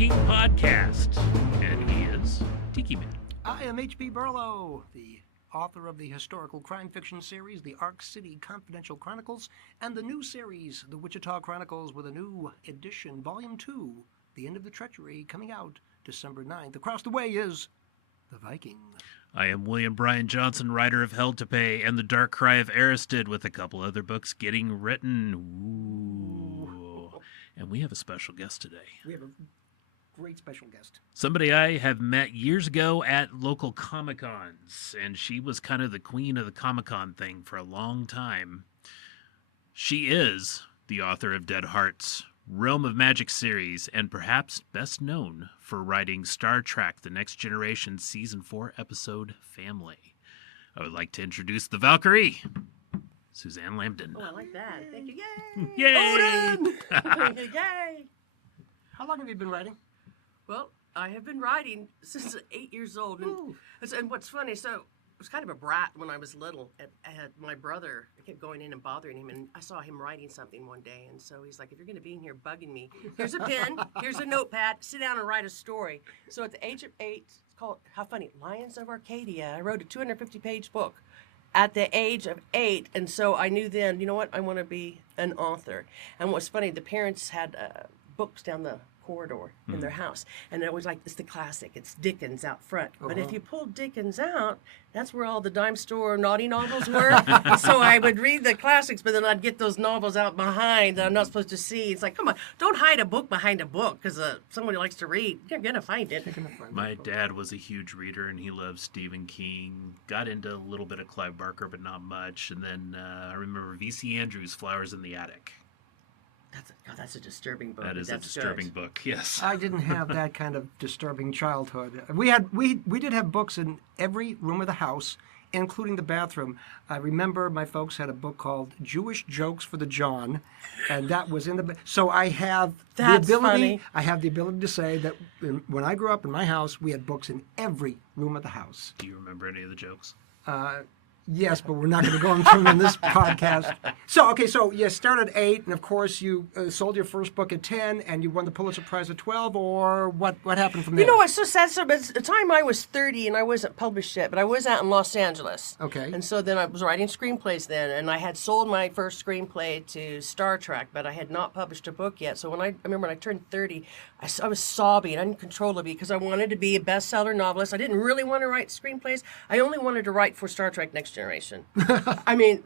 Viking podcast. And he is Tiki Man. I am H.B. Burlow, the author of the historical crime fiction series, the Ark City Confidential Chronicles, and the new series, The Wichita Chronicles, with a new edition, Volume 2, The End of the Treachery, coming out December 9th. Across the way is The Viking. I am William Bryan Johnson, writer of Hell to Pay and The Dark Cry of Aristed, with a couple other books getting written. Ooh. And we have a special guest today. We have a great special guest. Somebody I have met years ago at local Comic-Cons, and she was kind of the queen of the Comic-Con thing for a long time. She is the author of Dead Hearts, Realm of Magic series, and perhaps best known for writing Star Trek The Next Generation Season 4 episode Family. I would like to introduce the Valkyrie, Susanne Lambdin. Oh, I like that. Thank you. Yay! Yay! Yay! How long have you been writing? Well, I have been writing since 8 years old. And what's funny, so I was kind of a brat when I was little. I had my brother, I kept going in and bothering him, and I saw him writing something one day. And so he's like, if you're going to be in here bugging me, here's a pen, here's a notepad, sit down and write a story. So at the age of 8, it's called, how funny, Lions of Arcadia. I wrote a 250-page book at the age of 8. And so I knew then, you know what, I want to be an author. And what's funny, the parents had books down the corridor in their house, and it was like, it's the classic, it's Dickens out front. But if you pull Dickens out, that's where all the dime store naughty novels were. So I would read the classics, but then I'd get those novels out behind that I'm not supposed to see. It's like, come on, don't hide a book behind a book, because somebody likes to read, you're gonna find it. My dad was a huge reader, and he loved Stephen King. Got into a little bit of Clive Barker, but not much. And then I remember V.C. Andrews' Flowers in the Attic. That's a disturbing book. That is a disturbing book, yes. I didn't have that kind of disturbing childhood. We did have books in every room of the house, including the bathroom. I remember my folks had a book called Jewish Jokes for the John, and that was in the. So I have the ability. I have the ability to say that when I grew up in my house, we had books in every room of the house. Do you remember any of the jokes? Yes, but we're not going to go into them in this podcast. So you started at 8, and of course you sold your first book at 10, and you won the Pulitzer Prize at 12, or what happened from there? You know what's so sad? So at the time I was 30, and I wasn't published yet, but I was out in Los Angeles. Okay. And so then I was writing screenplays then, and I had sold my first screenplay to Star Trek, but I had not published a book yet. So I remember when I turned 30, I was sobbing uncontrollably because I wanted to be a bestseller novelist. I didn't really want to write screenplays. I only wanted to write for Star Trek Next Generation. I mean,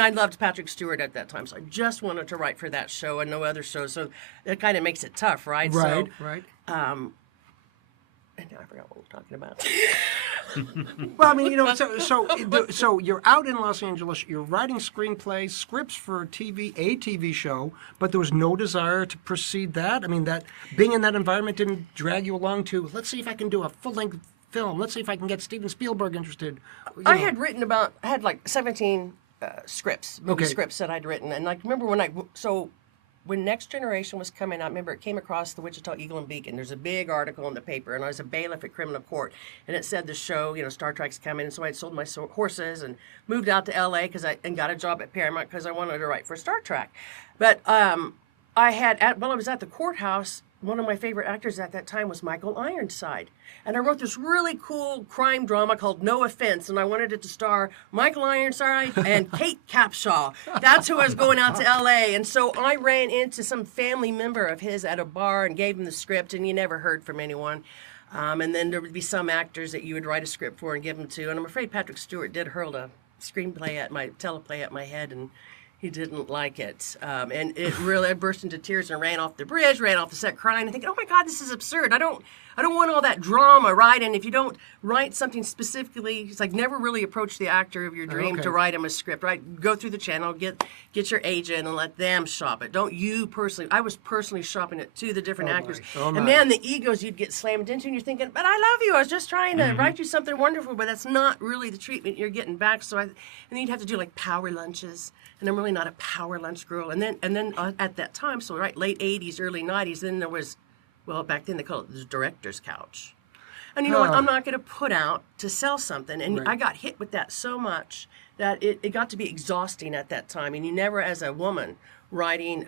I loved Patrick Stewart at that time, so I just wanted to write for that show and no other show. So that kind of makes it tough, right? Right. And now I forgot what we're talking about. Well, I mean, so you're out in Los Angeles, you're writing screenplays, scripts for a TV show, but there was no desire to proceed that? I mean, that being in that environment didn't drag you along to, let's see if I can do a full-length film. Let's see if I can get Steven Spielberg interested. I had like 17 scripts, movie scripts that I'd written. And I remember when Next Generation was coming out, I remember it came across the Wichita Eagle and Beacon. There's a big article in the paper, and I was a bailiff at criminal court. And it said the show, Star Trek's coming. And so I had sold my horses and moved out to L.A. and got a job at Paramount because I wanted to write for Star Trek. But while I was at the courthouse, one of my favorite actors at that time was Michael Ironside. And I wrote this really cool crime drama called No Offense, and I wanted it to star Michael Ironside and Kate Capshaw. That's who I was going out to L.A. And so I ran into some family member of his at a bar and gave him the script, and you never heard from anyone. And then there would be some actors that you would write a script for and give them to. And I'm afraid Patrick Stewart did hurl a teleplay at my head, and he didn't like it. And it really, I burst into tears and ran off the bridge, ran off the set crying and thinking, oh my God, this is absurd. I don't want all that drama, right? And if you don't write something specifically, it's like never really approach the actor of your dream to write him a script, right? Go through the channel, get your agent and let them shop it. Don't you personally. I was personally shopping it to the different actors. And man, the egos you'd get slammed into, and you're thinking, but I love you. I was just trying to write you something wonderful, but that's not really the treatment you're getting back. And then you'd have to do like power lunches. And I'm really not a power lunch girl. And then at that time, so late 80s, early 90s, then there was, well, back then they called it the director's couch. And you know what? I'm not going to put out to sell something. And I got hit with that so much that it got to be exhausting at that time. And you never, as a woman writing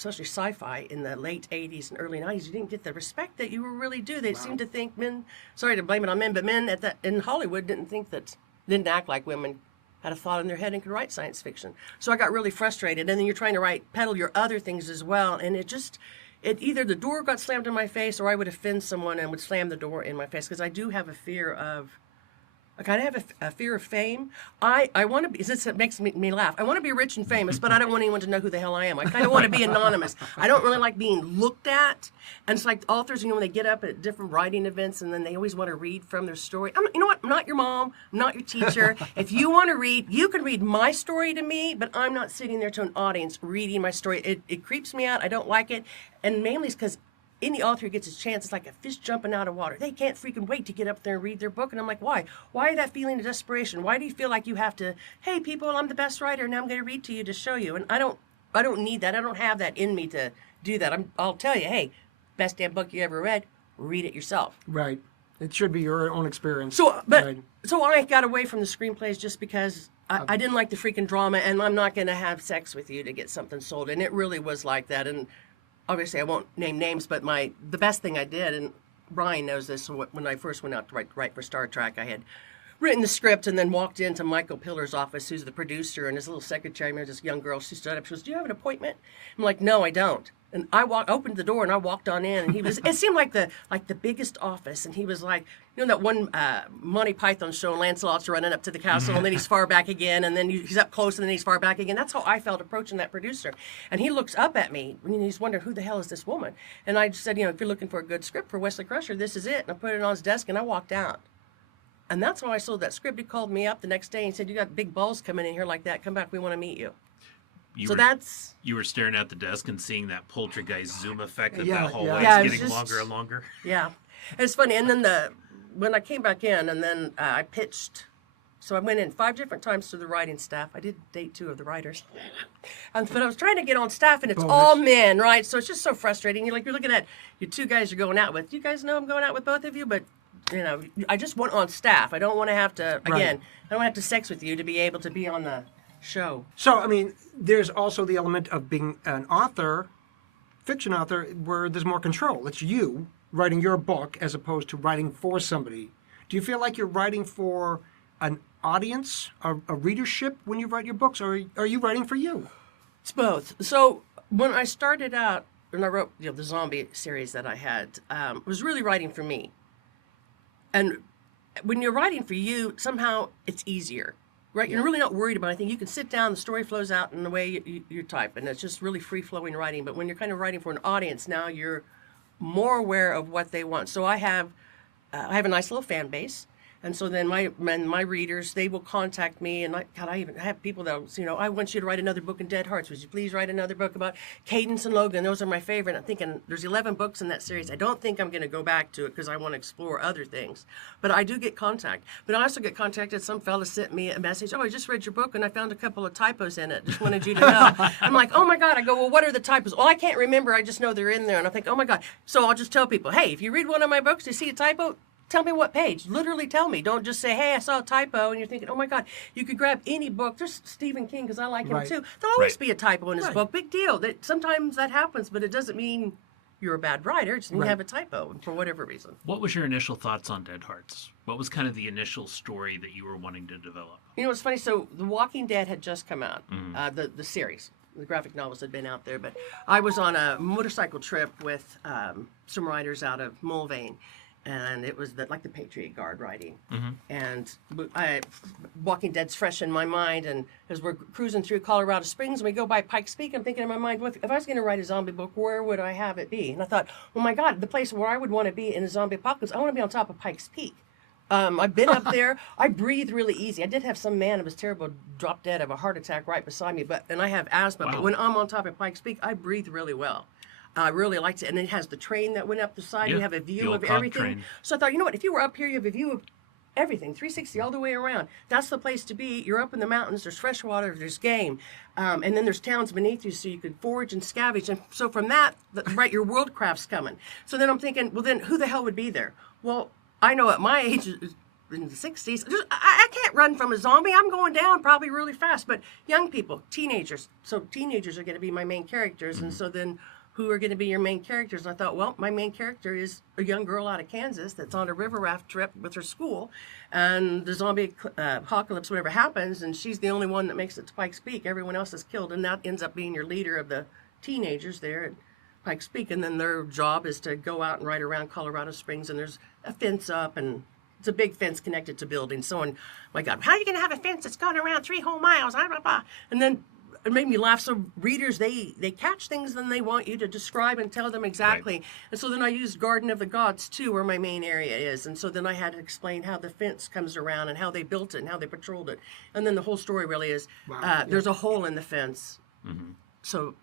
especially sci-fi in the late 80s and early 90s, you didn't get the respect that you were really due. They seemed to think men, sorry to blame it on men, but men in Hollywood didn't act like women had a thought in their head and could write science fiction. So I got really frustrated. And then you're trying to peddle your other things as well. And it either the door got slammed in my face or I would offend someone and would slam the door in my face, because I do have a fear of, I kind of have a fear of fame. I want to be, this makes me laugh. I want to be rich and famous, but I don't want anyone to know who the hell I am. I kind of want to be anonymous. I don't really like being looked at. And it's like authors, when they get up at different writing events and then they always want to read from their story. You know what? I'm not your mom. I'm not your teacher. If you want to read, you can read my story to me, but I'm not sitting there to an audience reading my story. It creeps me out. I don't like it. And mainly it's because any author who gets his chance, it's like a fish jumping out of water. They can't freaking wait to get up there and read their book. And I'm like, why? Why that feeling of desperation? Why do you feel like you have to, hey, people, I'm the best writer, and now I'm going to read to you to show you? And I don't need that. I don't have that in me to do that. I'll tell you, hey, best damn book you ever read it yourself. Right. It should be your own experience. So I got away from the screenplays just because I didn't like the freaking drama, and I'm not going to have sex with you to get something sold. And it really was like that. And obviously, I won't name names, but the best thing I did, and Brian knows this, when I first went out to write for Star Trek, I had written the script and then walked into Michael Pillar's office, who's the producer, and his little secretary, this young girl, she stood up, she goes, do you have an appointment? I'm like, no, I don't. And I opened the door and I walked on in, and it seemed like the biggest office, and he was like, that one Monty Python show, Lancelot's running up to the castle, and then he's far back again, and then he's up close, and then he's far back again. That's how I felt approaching that producer. And he looks up at me, and he's wondering, who the hell is this woman? And I just said, if you're looking for a good script for Wesley Crusher, this is it. And I put it on his desk, and I walked out. And that's how I sold that script. He called me up the next day and said, you got big balls coming in here like that. Come back, we want to meet you. You were staring at the desk and seeing that poltergeist zoom effect that Yeah, that hallway yeah. is getting longer and longer. Yeah, it's funny. And then when I came back in, and then I pitched. So I went in 5 different times to the writing staff. I did date 2 of the writers, but I was trying to get on staff, and it's all men, right? So it's just so frustrating. You're looking at your 2 guys you're going out with. You guys know I'm going out with both of you, but I just want on staff. I don't want to have to I don't want to have to sex with you to be able to be on the show. So, there's also the element of being an author, fiction author, where there's more control. It's you writing your book as opposed to writing for somebody. Do you feel like you're writing for an audience, a readership when you write your books, or are you writing for you? It's both. So when I started out, when I wrote the zombie series that I had, I was really writing for me. And when you're writing for you, somehow it's easier. Right, you're really not worried about anything. You can sit down, the story flows out in the way you type, and it's just really free-flowing writing. But when you're kind of writing for an audience, now you're more aware of what they want. So I have a nice little fan base, and so then my readers, they will contact me, and I even have people that I want you to write another book in Dead Hearts. Would you please write another book about Cadence and Logan? Those are my favorite. I'm thinking there's 11 books in that series. I don't think I'm going to go back to it because I want to explore other things. But I do get contact. But I also get contacted. Some fella sent me a message. Oh, I just read your book and I found a couple of typos in it. Just wanted you to know. I'm like, oh my God. I go, well, what are the typos? Well, I can't remember. I just know they're in there. And I think, oh my God. So I'll just tell people, hey, if you read one of my books, you see a typo, tell me what page. Literally tell me. Don't just say, hey, I saw a typo, and you're thinking, oh my God. You could grab any book. There's Stephen King, because I like him too. There'll always be a typo in his book. Big deal. Sometimes that happens, but it doesn't mean you're a bad writer. It just means you have a typo for whatever reason. What was your initial thoughts on Dead Hearts? What was kind of the initial story that you were wanting to develop? It's funny. So The Walking Dead had just come out, the series. The graphic novels had been out there, but I was on a motorcycle trip with some writers out of Mulvane. And it was like the Patriot Guard writing. And Walking Dead's fresh in my mind. And as we're cruising through Colorado Springs and we go by Pikes Peak, I'm thinking in my mind, well, if I was going to write a zombie book, where would I have it be? And I thought, oh my God, the place where I would want to be in a zombie apocalypse, I want to be on top of Pikes Peak. I've been up there. I breathe really easy. I did have some man, it was terrible, drop dead of a heart attack right beside me. And I have asthma. Wow. But when I'm on top of Pikes Peak, I breathe really well. I really liked it. And it has the train that went up the side. You have a view of everything. Train. So I thought, what? If you were up here, you have a view of everything, 360 all the way around. That's the place to be. You're up in the mountains. There's fresh water. There's game. And then there's towns beneath you so you could forage and scavenge. And so from that, your worldcraft's coming. So then I'm thinking, well, then who the hell would be there? Well, I know at my age, in the 60s. I can't run from a zombie. I'm going down probably really fast. But young people, teenagers. So teenagers are going to be my main characters. And so then who are going to be your main characters? And I thought, well, my main character is a young girl out of Kansas that's on a river raft trip with her school. And the zombie apocalypse, whatever happens, and she's the only one that makes it to Pikes Peak. Everyone else is killed. And that ends up being your leader of the teenagers there at Pikes Peak. And then their job is to go out and ride around Colorado Springs. And there's a fence up, and it's a big fence connected to buildings. So, and my God, how are you going to have a fence that's going around 3 whole miles? Blah, blah, blah. And then it made me laugh. So readers, they catch things, and they want you to describe and tell them exactly. Right. And so then I used Garden of the Gods too, where my main area is. And so then I had to explain how the fence comes around and how they built it and how they patrolled it. And then the whole story really is there's a hole in the fence. So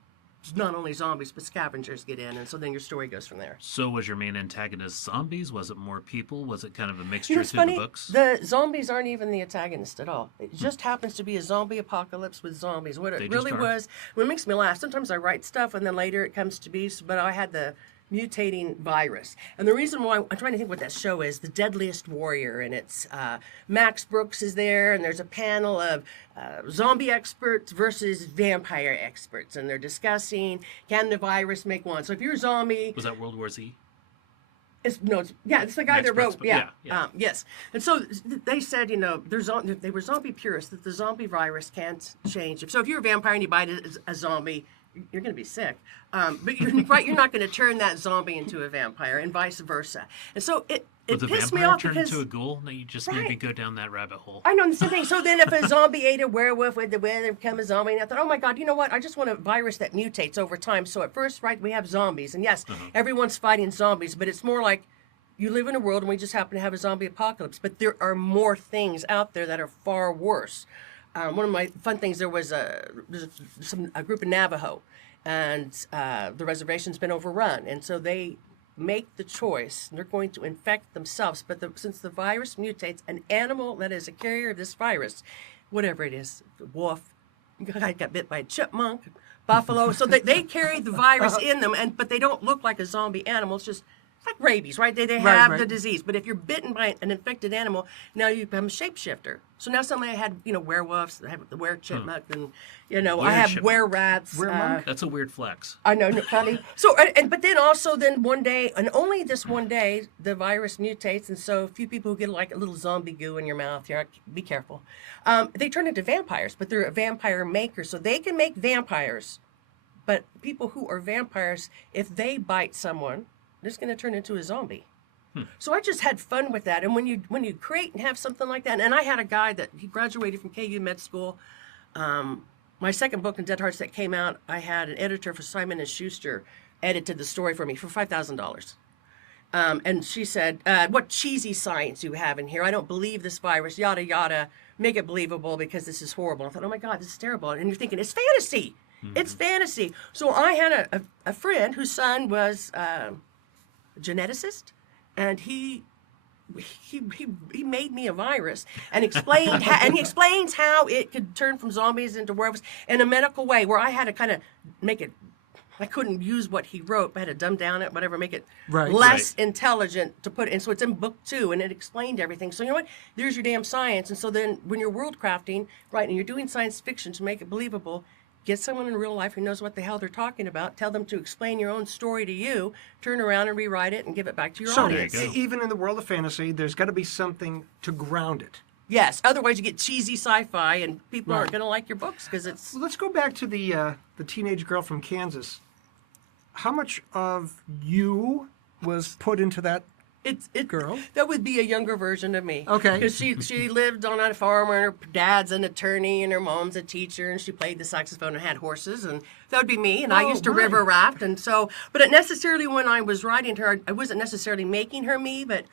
not only zombies but scavengers get in, and so then your story goes from there. So was your main antagonist zombies? Was it more people? Was it kind of a mixture You know, it's through funny, the books? the zombies aren't even the antagonist at all. It just happens to be a zombie apocalypse with zombies. What They it just really are. was, what makes me laugh, sometimes I write stuff and then later it comes to be, but I had the mutating virus. And the reason why, I'm trying to think what that show is, The Deadliest Warrior, and it's Max Brooks is there, and there's a panel of zombie experts versus vampire experts, and they're discussing, can the virus make one? So if you're a zombie... Was that World War Z? It's the guy Max that Brooks, wrote, but yeah, yeah. yes. And so they said, they were zombie purists, that the zombie virus can't change. So if you're a vampire and you bite a zombie, you're going to be sick. But you're right, you're not going to turn that zombie into a vampire, and vice versa. And so it Was the pissed me vampire off turned because into a ghoul? No, you just made me go down that rabbit hole. I know the same thing. So then if a zombie ate a werewolf, would the werewolf become a zombie? And I thought, oh my God, you know what? I just want a virus that mutates over time. So at first, right, we have zombies. And yes, everyone's fighting zombies, but it's more like you live in a world and we just happen to have a zombie apocalypse. But there are more things out there that are far worse. One of my fun things, there was a group of Navajo, and the reservation's been overrun. And so they make the choice, and they're going to infect themselves. But since the virus mutates, an animal that is a carrier of this virus, whatever it is, wolf, I got bit by a chipmunk, buffalo, so they carry the virus in them, but they don't look like a zombie animal. It's just like rabies, right? They have right. the disease. But if you're bitten by an infected animal, now you become a shapeshifter. So now suddenly I had, werewolves, I had the were-chipmunk, and, I have were-rats. That's a weird flex. I know, funny. So, but then also one day, and only this one day, the virus mutates, and so a few people who get like a little zombie goo in your mouth, be careful. They turn into vampires, but they're a vampire maker, so they can make vampires. But people who are vampires, if they bite someone, they're just going to turn into a zombie. So I just had fun with that. And when you create and have something like that, and I had a guy that he graduated from KU Med School. My second book, in Dead Hearts, that came out, I had an editor for Simon & Schuster edited the story for me for $5,000. And she said, what cheesy science you have in here. I don't believe this virus, yada, yada. Make it believable because this is horrible. I thought, oh my God, this is terrible. And you're thinking, it's fantasy. It's fantasy. So I had a friend whose son was a geneticist, and he made me a virus and explained and he explains how it could turn from zombies into werewolves in a medical way, where I had to kind of make it. I couldn't use what he wrote, but I had to dumb down it, whatever, make it less intelligent to put it in. So it's in book 2, and it explained everything. So you know what? There's your damn science. And so then when you're world crafting, right, and you're doing science fiction to make it believable, get someone in real life who knows what the hell they're talking about. Tell them to explain your own story to you. Turn around and rewrite it and give it back to your audience. There you go. Even in the world of fantasy, there's got to be something to ground it. Yes. Otherwise, you get cheesy sci-fi, and people aren't going to like your books because it's. Let's go back to the teenage girl from Kansas. How much of you was put into that girl? That would be a younger version of me. Okay. Because she lived on a farm, and her dad's an attorney, and her mom's a teacher, and she played the saxophone and had horses, and that would be me. And I used to river raft, and so. But it necessarily, when I was writing her, I wasn't necessarily making her me, but.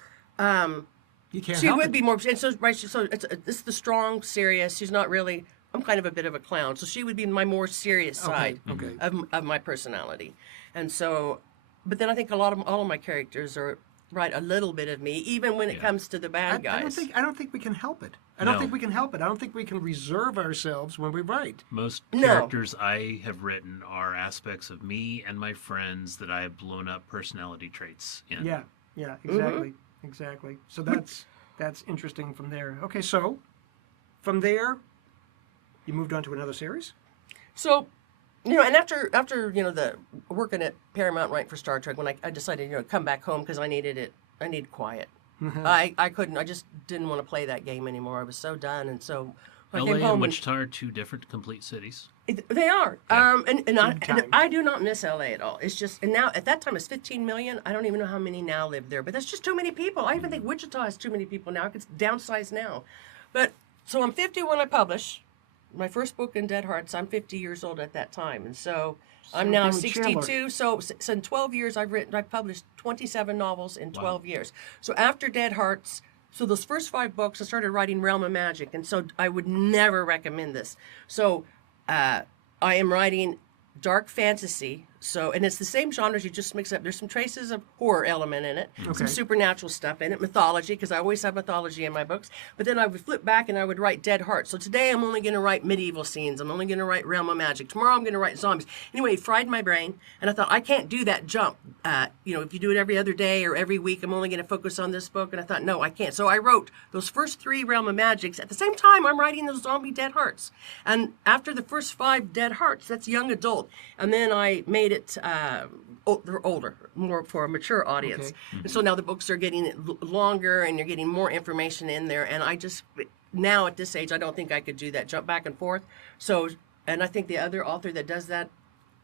You can't she help would it. be more, and so right. So it's the strong, serious. She's not really. I'm kind of a bit of a clown, so she would be my more serious side of my personality, and so. But then I think all of my characters are a little bit of me, even when it comes to the bad guys. I don't think we can help it. I don't think we can help it. I don't think we can reserve ourselves when we write. Most characters I have written are aspects of me and my friends that I have blown up personality traits in. Yeah, exactly. Exactly. So that's That's interesting from there. Okay, so from there, you moved on to another series? So, and after the working at Paramount right for Star Trek, when I decided to come back home because I needed it, I needed quiet. I couldn't. I just didn't want to play that game anymore. I was so done, and so I LA came home. and Wichita are two different complete cities. They are. Yeah. And I do not miss LA at all. It's just, and now at that time it's 15 million. I don't even know how many now live there, but that's just too many people. I even think Wichita has too many people now. It's downsized now. But so I'm 50 when I publish my first book in Dead Hearts. I'm 50 years old at that time, and so I'm now Same thing with 62. Chandler. So in 12 years I've published 27 novels in 12 years. So after Dead Hearts. So those first 5 books, I started writing Realm of Magic, and so I would never recommend this. So I am writing dark fantasy. So, and it's the same genres, you just mix up. There's some traces of horror element in it, some supernatural stuff in it, mythology, because I always have mythology in my books. But then I would flip back and I would write Dead Hearts. So today I'm only going to write medieval scenes. I'm only going to write Realm of Magic. Tomorrow I'm going to write zombies. Anyway, it fried my brain, and I thought, I can't do that jump. If you do it every other day or every week, I'm only going to focus on this book. And I thought, no, I can't. So I wrote those first 3 Realm of Magics. At the same time, I'm writing those zombie Dead Hearts. And after the first 5 Dead Hearts, that's young adult. And then I made it, they're older, more for a mature audience. Okay. And so now the books are getting longer and you're getting more information in there. And I just, now at this age, I don't think I could do that jump back and forth. So, and I think the other author that does that,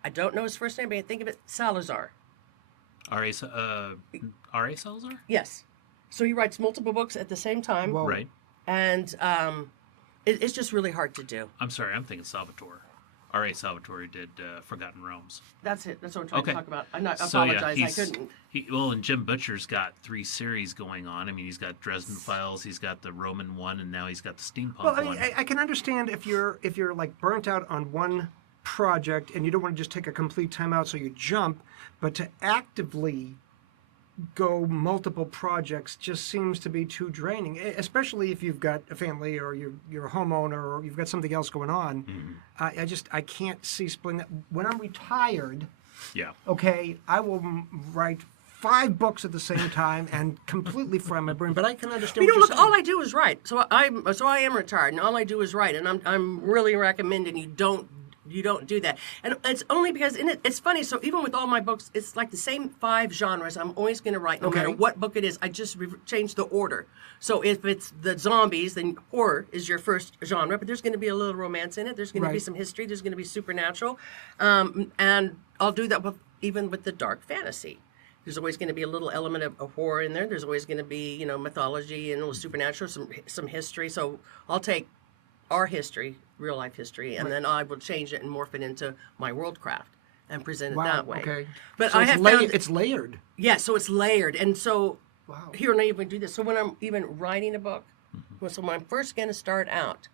I don't know his first name, but I think of it, Salazar. R.A. Salazar? Yes. So he writes multiple books at the same time. Whoa. Right. And it's just really hard to do. I'm sorry, I'm thinking Salvatore. R.A. Salvatore did Forgotten Realms. That's it. That's what I'm trying to talk about. I So, yeah, apologize. I couldn't. And Jim Butcher's got 3 series going on. I mean, he's got Dresden Files, he's got the Roman one, and now he's got the steampunk Well, I mean, one. I can understand if you're like burnt out on one project and you don't want to just take a complete time out, so you jump, but to actively go multiple projects just seems to be too draining, especially if you've got a family or you're a homeowner or you've got something else going on. I can't see splitting that. When I'm retired, Yeah. okay, I will write 5 books at the same time and completely fry my brain. But I can understand. You know, what look, you're saying. all I do is write. So I am retired, and all I do is write. And I'm really recommending you don't do that. And it's only because it's funny. So even with all my books, it's like the same 5 genres. I'm always going to write, no matter what book it is. I just change the order. So if it's the zombies, then horror is your first genre. But there's going to be a little romance in it. There's going to be some history. There's going to be supernatural, and I'll do that even with the dark fantasy. There's always going to be a little element of horror in there. There's always going to be mythology and a little supernatural, some history. So I'll take our history, real life history, and then I will change it and morph it into my worldcraft and present it that way. Okay. But So I it's have found it's layered. yeah, so it's layered, and so Wow. here and I even do this. So when I'm even writing a book, so when I'm first going to start out,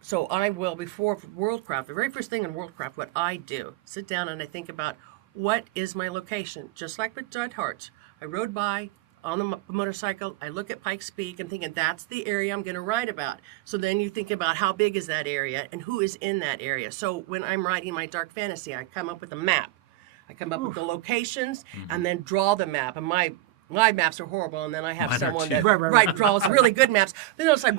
so I will before Worldcraft, the very first thing in Worldcraft, what I do, sit down and I think about what is my location, just like with Dead Hearts. I rode by on the motorcycle, I look at Pikes Peak, I'm thinking that's the area I'm going to write about. So then you think about how big is that area and who is in that area. So when I'm writing my dark fantasy, I come up with a map. I come up with the locations and then draw the map. And my maps are horrible, and then I have Mine are someone too. that draws really good maps. Then it's like,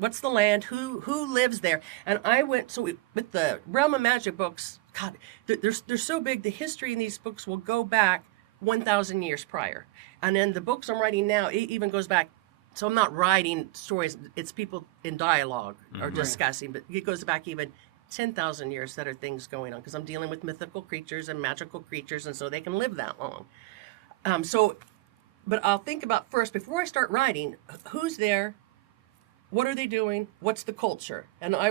what's the land? Who lives there? And I went with the Realm of Magic books. God, they're so big. The history in these books will go back 1,000 years prior, and then the books I'm writing now it even goes back. So I'm not writing stories; it's people in dialogue or discussing, but it goes back even 10,000 years that are things going on because I'm dealing with mythical creatures and magical creatures, and so they can live that long. But I'll think about first, before I start writing, who's there, what are they doing, what's the culture? And I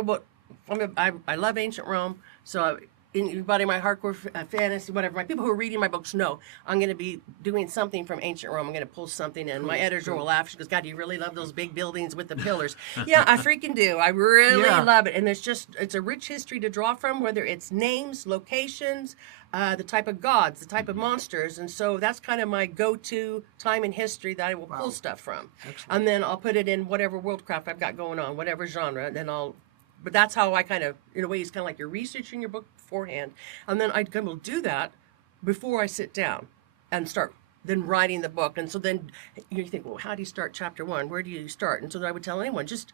love ancient Rome, so anybody in my hardcore fantasy, whatever, my people who are reading my books know I'm going to be doing something from ancient Rome. I'm going to pull something in. My editor will laugh. She goes, God, you really love those big buildings with the pillars. Yeah, I freaking do. I really love it. And it's a rich history to draw from, whether it's names, locations, the type of gods, the type of monsters. And so that's kind of my go-to time in history that I will pull stuff from. Excellent. And then I'll put it in whatever worldcraft I've got going on, whatever genre, and then but that's how I kind of, in a way, it's kind of like you're researching your book beforehand. And then I will do that before I sit down and start than writing the book. And so then you think, well, how do you start chapter 1? Where do you start? And so I would tell anyone, just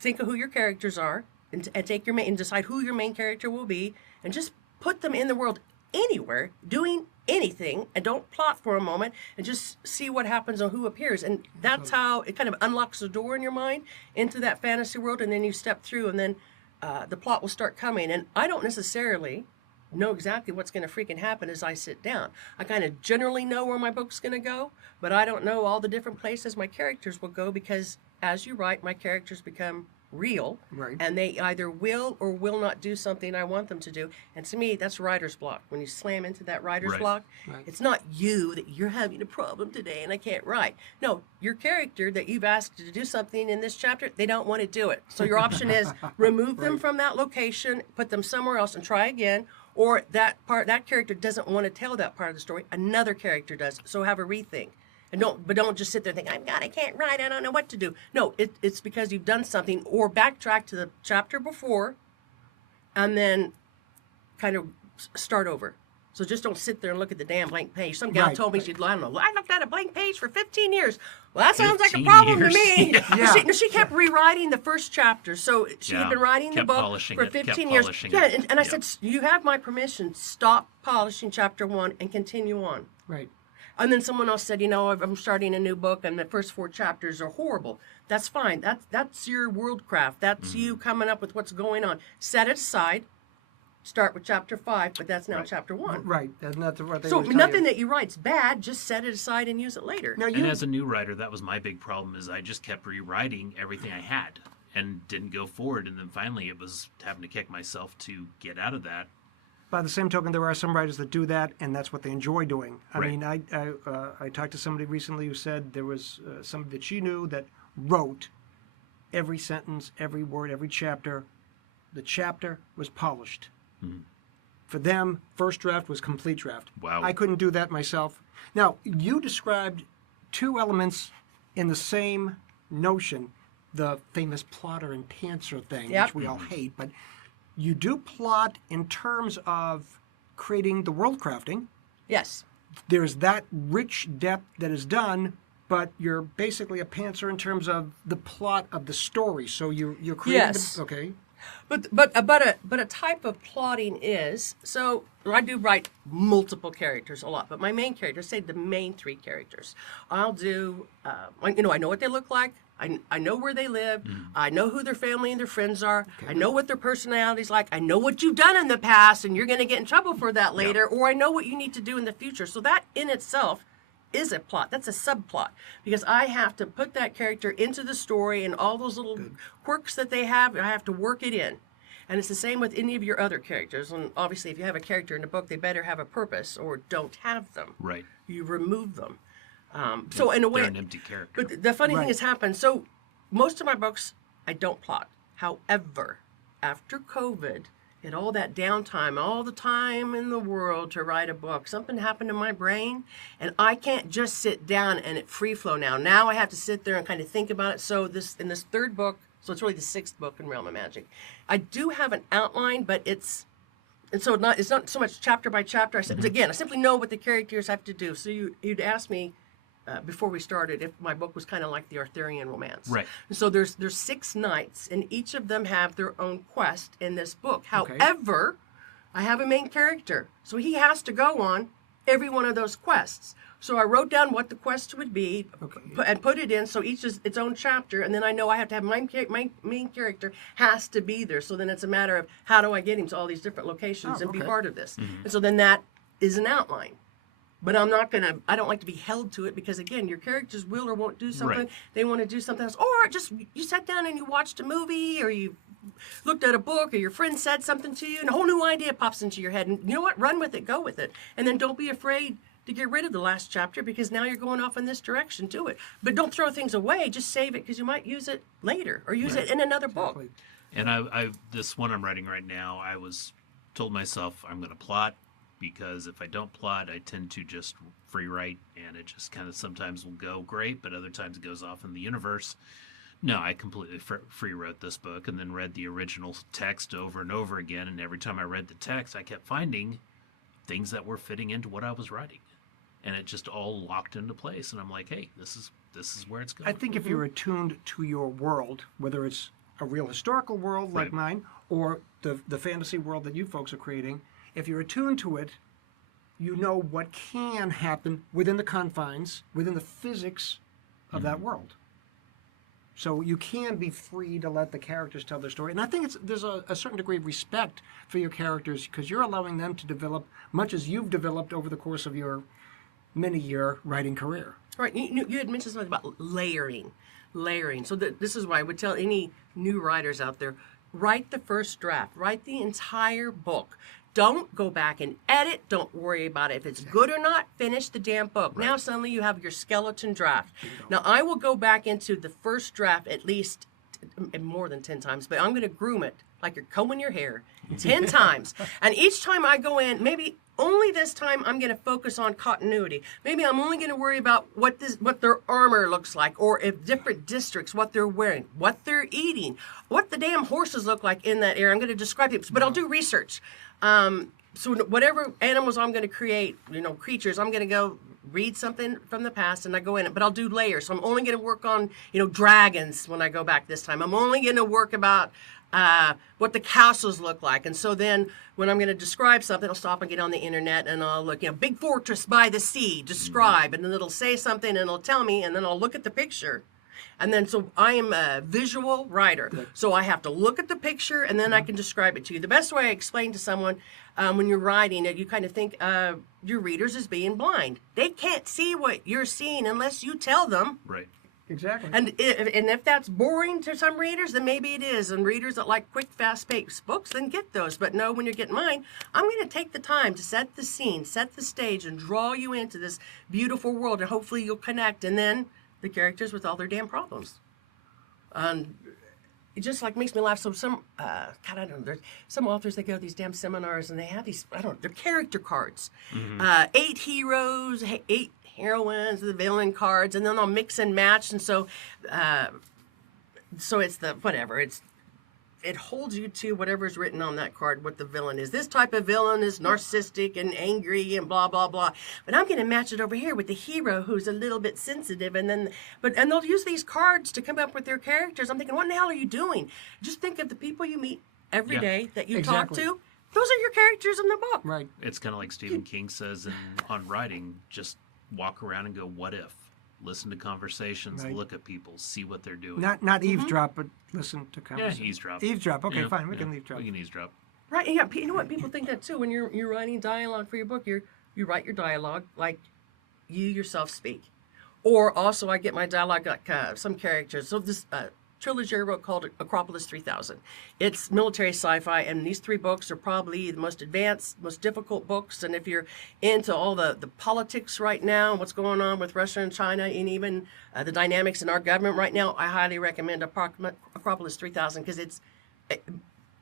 think of who your characters are and take your main and decide who your main character will be and just put them in the world anywhere doing anything, and don't plot for a moment and just see what happens or who appears. And that's how it kind of unlocks the door in your mind into that fantasy world, and then you step through, and then the plot will start coming. And I don't necessarily know exactly what's going to freaking happen as I sit down. I kind of generally know where my book's going to go, but I don't know all the different places my characters will go, because as you write, my characters become real, Right. and they either will or will not do something I want them to do. And to me, that's writer's block. When you slam into that writer's Right. block, Right. it's not you that you're having a problem today and I can't write. No, your character that you've asked to do something in this chapter, they don't want to do it. So your option is remove them from that location, put them somewhere else and try again. Or that character doesn't want to tell that part of the story. Another character does. So have a rethink. And don't just sit there and think, I can't write, I don't know what to do. No, it's because you've done something, or backtrack to the chapter before and then kind of start over. So just don't sit there and look at the damn blank page. Some gal Right. told me, I don't know, I looked at a blank page for 15 years. Well, that sounds like a 15 problem years. to me. Yeah. She kept rewriting the first chapter. So she had Yeah. been writing the Kept book polishing for it, kept 15 years. polishing Yeah, it. and I Yep. said, you have my permission. Stop polishing chapter 1 and continue on. Right. And then someone else said, I'm starting a new book and the first 4 chapters are horrible. That's fine. That's your worldcraft. That's you coming up with what's going on. Set it aside. Start with chapter 5, but that's now chapter 1. Right. That's not what they So always tell nothing you. that you write's bad. Just set it aside and use it later. Now And you, as a new writer, that was my big problem, is I just kept rewriting everything I had and didn't go forward. And then finally it was having to kick myself to get out of that. by the same token, there are some writers that do that, and that's what they enjoy doing. I Right. mean, I talked to somebody recently who said there was somebody that she knew that wrote every sentence, every word, every chapter. The chapter was polished. For them, first draft was complete draft. Wow. I couldn't do that myself. Now, you described 2 elements in the same notion, the famous plotter and pantser thing, Yep. which we all hate, but you do plot in terms of creating the world crafting. Yes. There's that rich depth that is done, but you're basically a pantser in terms of the plot of the story. So you're creating Yes. okay. But a type of plotting is, so I do write multiple characters a lot, but my main characters, say the main 3 characters, I'll do, I know what they look like. I know where they live. I know who their family and their friends are. I know what their personality's like. I know what you've done in the past, and you're going to get in trouble for that later, or I know what you need to do in the future. So that in itself is a plot. That's a subplot, because I have to put that character into the story and all those little quirks that they have. I have to work it in. And it's the same with any of your other characters. And obviously, if you have a character in a book, they better have a purpose, or don't have them. Right. You remove them. So in a way, They're an empty character. but the funny Right. thing has happened. So most of my books, I don't plot. However, after COVID and all that downtime, all the time in the world to write a book, something happened to my brain, and I can't just sit down and it free flow now. Now I have to sit there and kind of think about it. So in this 3rd book, so it's really the 6th book in Realm of Magic, I do have an outline, but it's not so much chapter by chapter. I simply know what the characters have to do. So you'd ask me before we started if my book was kind of like the Arthurian romance. Right. So there's 6 knights, and each of them have their own quest in this book. Okay. However, I have a main character, so he has to go on every one of those quests. So I wrote down what the quest would be and put it in, so each is its own chapter, and then I know I have to have my main character has to be there. So then it's a matter of how do I get him to all these different locations and be part of this. And so then that is an outline. But I don't like to be held to it, because again, your characters will or won't do something. Right. They want to do something else. Or just you sat down and you watched a movie, or you looked at a book, or your friend said something to you, and a whole new idea pops into your head. And you know what? Run with it, go with it. And then don't be afraid to get rid of the last chapter, because now you're going off in this direction. Do it. But don't throw things away. Just save it, because you might use it later or use it in another book. Exactly. And I this one I'm writing right now, I was told myself I'm going to plot, because if I don't plot, I tend to just free write, and it just kind of sometimes will go great, but other times it goes off in the universe. No, I completely free wrote this book, and then read the original text over and over again. And every time I read the text, I kept finding things that were fitting into what I was writing. and it just all locked into place. And I'm like, hey, this is where it's going. I think if you're attuned to your world, whether it's a real historical world like mine or the fantasy world that you folks are creating, if you're attuned to it, you know what can happen within the confines, within the physics of that world. So you can be free to let the characters tell their story. And I think there's a certain degree of respect for your characters because you're allowing them to develop much as you've developed over the course of your many-year writing career. Right. You had mentioned something about layering. So this is why I would tell any new writers out there, write the first draft. Write the entire book. Don't go back and edit. Don't worry about it. If it's good or not, finish the damn book. Right. Now suddenly you have your skeleton draft. Now I will go back into the first draft at least more than 10 times, but I'm going to groom it like you're combing your hair 10 times. And each time I go in, maybe only this time I'm going to focus on continuity. Maybe I'm only going to worry about what their armor looks like, or if different districts, what they're wearing, what they're eating, what the damn horses look like in that area. I'm going to describe it, but I'll do research. So whatever animals I'm going to create, creatures, I'm going to go read something from the past and I go in it, but I'll do layers. So I'm only going to work on, dragons when I go back this time. I'm only going to work about what the castles look like. And so then when I'm going to describe something, I'll stop and get on the internet and I'll look, big fortress by the sea, describe, and then it'll say something and it'll tell me, and then I'll look at the picture. And then, so I am a visual writer. So I have to look at the picture and then I can describe it to you. The best way I explain to someone when you're writing it, you kind of think your readers as being blind. They can't see what you're seeing unless you tell them. Right. Exactly. And if that's boring to some readers, then maybe it is. And readers that like quick, fast-paced books, then get those. But no, when you're getting mine, I'm going to take the time to set the scene, set the stage, and draw you into this beautiful world. And hopefully you'll connect. And then the characters with all their damn problems. And it just makes me laugh. So some, I don't know, there's some authors, they go to these damn seminars and they have these, they're character cards. 8 heroes, 8 heroines, the villain cards, and then I'll mix and match. And so it's the, whatever, it holds you to whatever's written on that card, what the villain is. This type of villain is narcissistic and angry and blah, blah, blah. But I'm going to match it over here with the hero who's a little bit sensitive. And they'll use these cards to come up with their characters. I'm thinking, what in the hell are you doing? Just think of the people you meet every day that you talk to. Those are your characters in the book. Right. It's kind of like Stephen King says on writing, just walk around and go, what if? Listen to conversations, look at people, see what they're doing. Not eavesdrop, but listen to conversations. Yeah, eavesdrop. Eavesdrop. Okay, fine. We can eavesdrop. We can eavesdrop. Right. Yeah. You know what? People think that too. When you're writing dialogue for your book, you write your dialogue like you yourself speak. Or also, I get my dialogue like some characters. So this trilogy I wrote called Acropolis 3000. It's military sci-fi, and these 3 books are probably the most advanced, most difficult books. And if you're into all the politics right now, what's going on with Russia and China, and even the dynamics in our government right now, I highly recommend Acropolis 3000 because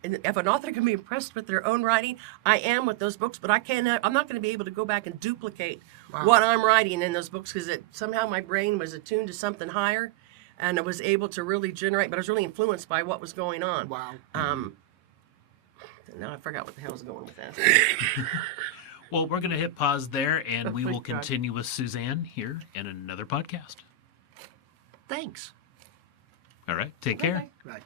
if an author can be impressed with their own writing, I am with those books, but I'm not going to be able to go back and duplicate what I'm writing in those books because somehow my brain was attuned to something higher. And I was able to really generate, but I was really influenced by what was going on. Wow. Now I forgot what the hell was going with that. Well, we're going to hit pause there, and we will continue with Susanne here in another podcast. Thanks. All right. Take care. Right.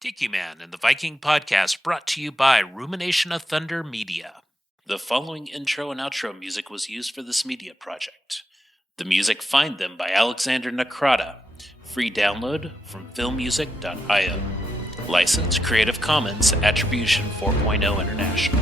Tiki Man and the Viking Podcast brought to you by Rumination of Thunder Media. The following intro and outro music was used for this media project. The music Find Them by Alexander Nakrata. Free download from filmmusic.io. License Creative Commons Attribution 4.0 International.